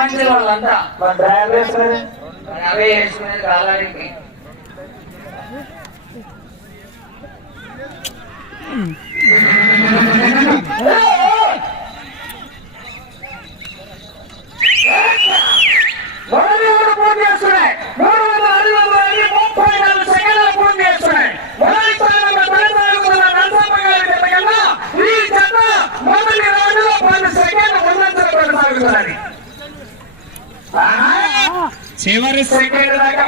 మంచి వాళ్ళంతా. మరి డ్రైవర్ వేసుకునేది మరి అవే వేసుకునేది కాలానికి మూడు వందల అన్ని ముప్పై నాలుగు సెకండ్లు పూర్తి చేస్తున్నాయి. చివరి సెకండ్ దాకా.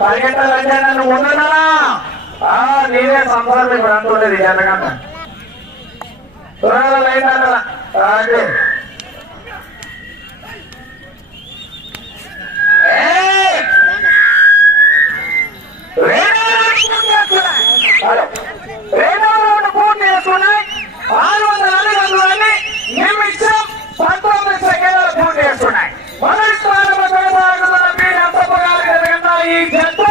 పరిగెట్టాలంటే నన్ను ఉండనా సంసారం ఇప్పుడు అంటుండేది ఎంతకంటే రెండో రౌండ్ పూర్తి చేస్తున్నాయి. ఆరు వందల అడుగులన్నీ నిమిషం పంతొమ్మిది సెకండ్లు పూర్తి మొదటి స్థానంలో కొనసాగుతున్న ఈ రెండవ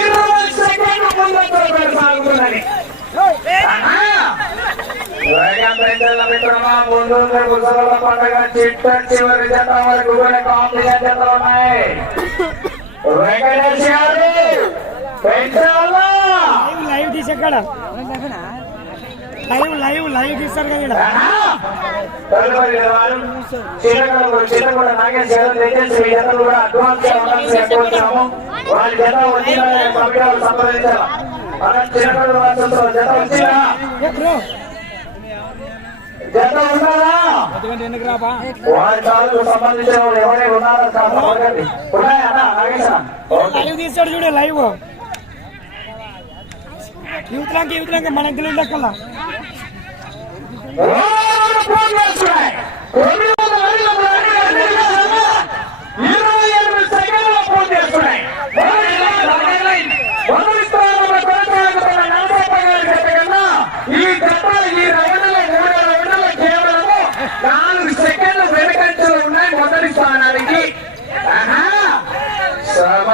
ఇరవై సెకండ్లు కొనసాగుతున్నది. మిత్రమా ముందు చిట్ట చివరి జత వరకు కూడా కాంపిటీషన్ జతలు ఉన్నాయి. లైవ్ తీసి ఎక్కడ లైవ్ లైవ్ లైవ్ తీస్తారు కదా వాళ్ళ జత జత ఉన్నారా వారి తాలూకు సంబంధించిన వాళ్ళు ఎవరైనా ఉన్నారా ఉన్నాయా అన్న? లైవ్ తీసాడు చూడే లైవ్ యూత్లాంకి యూత్లాంకి మనకు తెలియదు అక్కల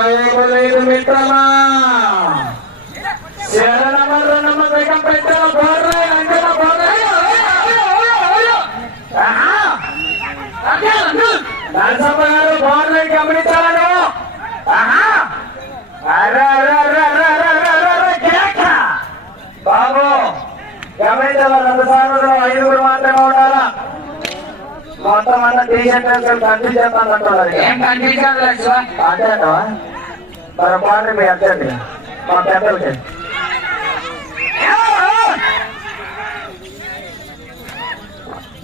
లేదు మిత్రమా శరణమరణమ జగం పెట్టమ బోర్రే అంజన బోర్రే నరసమ్మ గారు బోర్రే గమనించాలను. బాబు గమనించాల రెండు సార్లు ఐదుగురు మాత్రమే ఉండాలా? మొత్తం అన్న టీ షర్ట్ వేసుకొని కన్ఫ్యూజ్ చేస్తాను అంటున్నారు ఏం కన్ఫ్యూజ్ అంటే परम्पान में अध्ययन और पापेपल के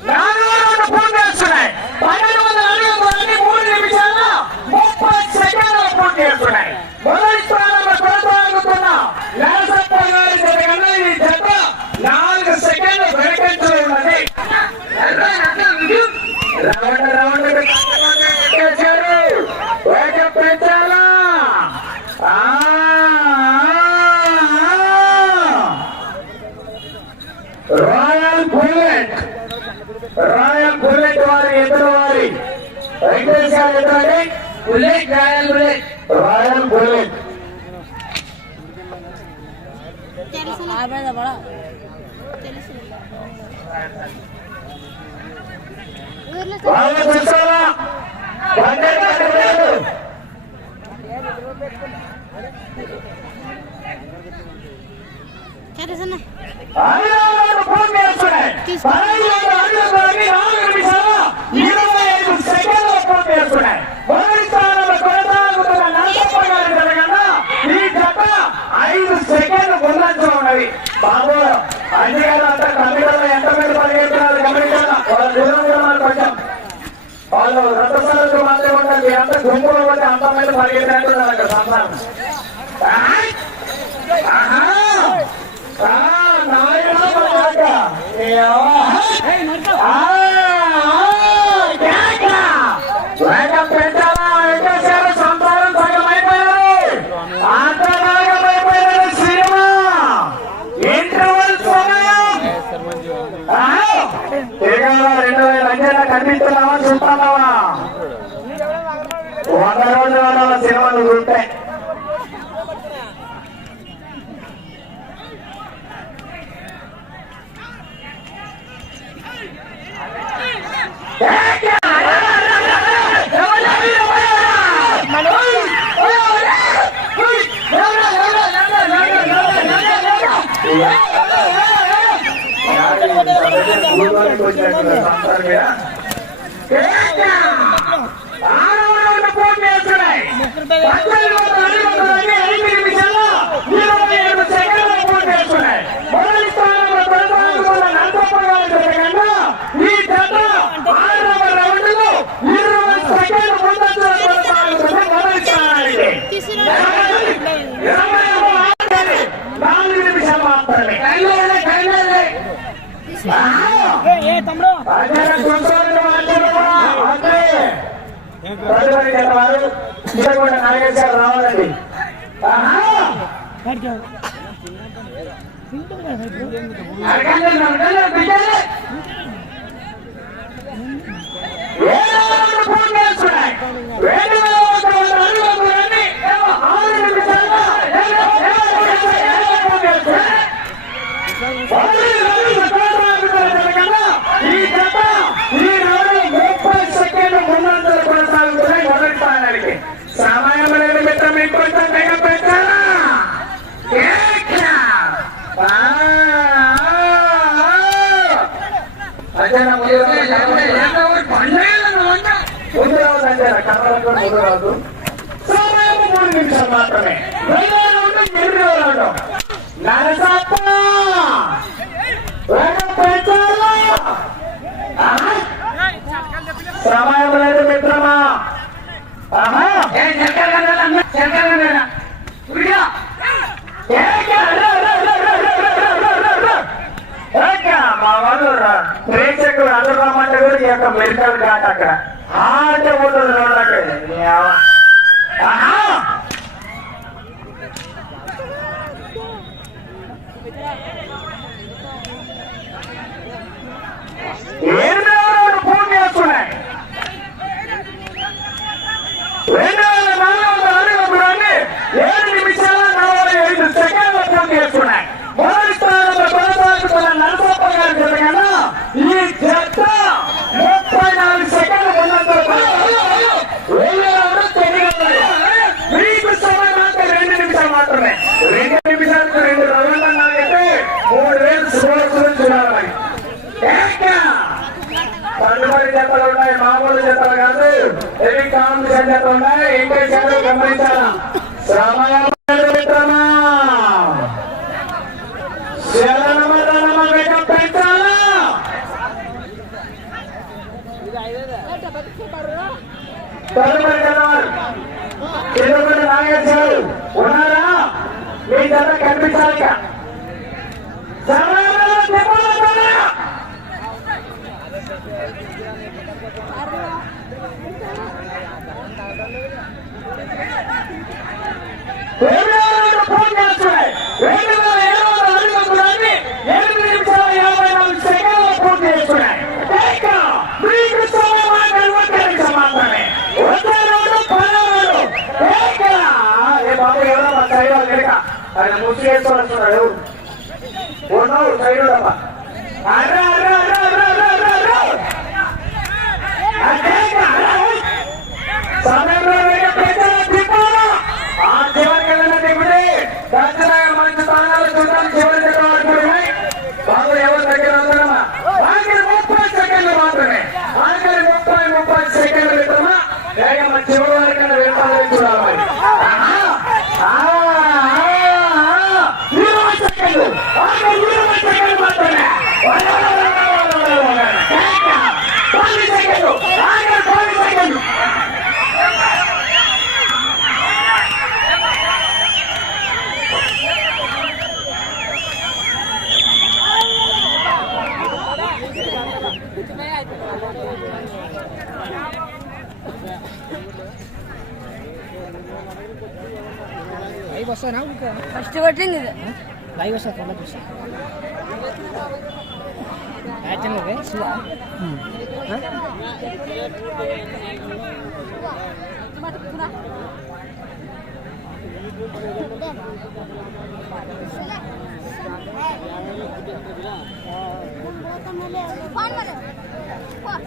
ना రాయల్ బుల్లెట్. రాయల్ బుల్లెట్ వారి ఎదురు వారి. వెంకటేష్ గారు ఎదురండి bullet Royal bullet. Royal bullet. వాళ్ళు చూసారా బండి కట్టలేదు తెలుసన్నా ఐదు పూర్తి చేస్తున్నాయి పదహైదు వందల అడుగులని నాలుగు నిమిషాలు ఇరవై ఐదు సెకండ్లు పూర్తి చేస్తున్నాయి మొదటి స్థానంలో కొనసాగుతున్న నరసప్ప గారి జరగన్నా ఈ జత ఐదు సెకండ్లు ముందంచలో ఉన్నది బాబు అన్ని గారు అంతా కంప్యూటర్లో ఎంత మంది పరిగెత్తున్నారు గమనించాలా వాళ్ళ దూరం కూడా మనకు కొంచెం వాళ్ళు రథసాలకు మాత్రమే ఉంటుంది అంత గుంపులో ఉంటే అంత మంది పరిగెత్తినట్టున్నారు అక్కడ సంసారం ಆ ನಾರಾಯಣ ಮಾತ ಯಾವ ఈ జత ఆరవ రౌండ్లో ఇరవై సెకండ్ ప్రజలకు గెలవాలి విజయవాడ నాగేశ్వర రావాలండి What? మెడికల్ కాదు అక్కడ. ఆట ఉంటుంది ఏడు పూర్తి చేస్తున్నాయి. జతలు ఉన్నాయి మామూలు జతలు కాదు. హెవీ కాంపిటీషన్ జతలు ఉన్నాయి ఇంటెన్షన్ గమనించాలా ఉన్నారా? మీ జత కనిపించాలి రెండు వేల ఇరవై నాలుగు అంకురాన్ని ఎనిమిది నిమిషాల యాభై నాలుగు సెకండ్లు పూర్తి చేసుకున్నాయి మాత్రమే వచ్చే రోజు పదహారు బాబు ఎవరో మా సైడ్ ఆయన ముసి చేసుకోవాల్సి ఉన్నాడు ఉన్నాడు సైడ్ అర్రా అర్రా ದೈ ಬಸ್ ನಾವು ಫಸ್ಟ್ ಕೊಟ್ಟಿಂಗ್ ಇದೆ ದೈ ಬಸ್ ಕೊಲ್ಲ ಬಸ್ ಬ್ಯಾಟಿಂಗ್ ಇದೆ ಶಿವ ಫೋನ್ ಮಾಡಿ ಫೋನ್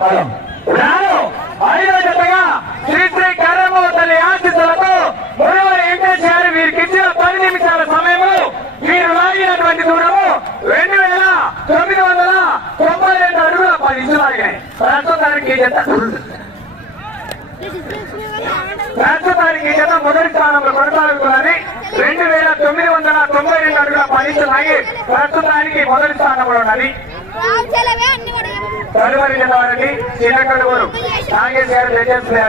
రాను ఐదో జతగా శ్రీ శ్రీ కర్రమ్మ తల్లి ఆశీస్సులతో మురవరి వెంకటేష్ గారు వీరికి ఇచ్చిన పది నిమిషాల సమయంలో వీరు లాగినటువంటి దూరము రెండు వేల తొమ్మిది వందల తొంభై రెండు అడుగుల పది ఇంచులు లాగినాయి. ప్రస్తుతానికి ఈ జత ప్రస్తుతానికి ఈ జత మొదటి స్థానంలో కొనసాగుతున్నది. రెండు వేల తొమ్మిది వందల తొంభై రెండు అడుగుల పది ఇంచులు ప్రస్తుతానికి మొదటి స్థానంలో ఉన్నది. రావు చెలవే అన్ని తదుపరి జత చిన్న కడుగురు నాగేశ్వర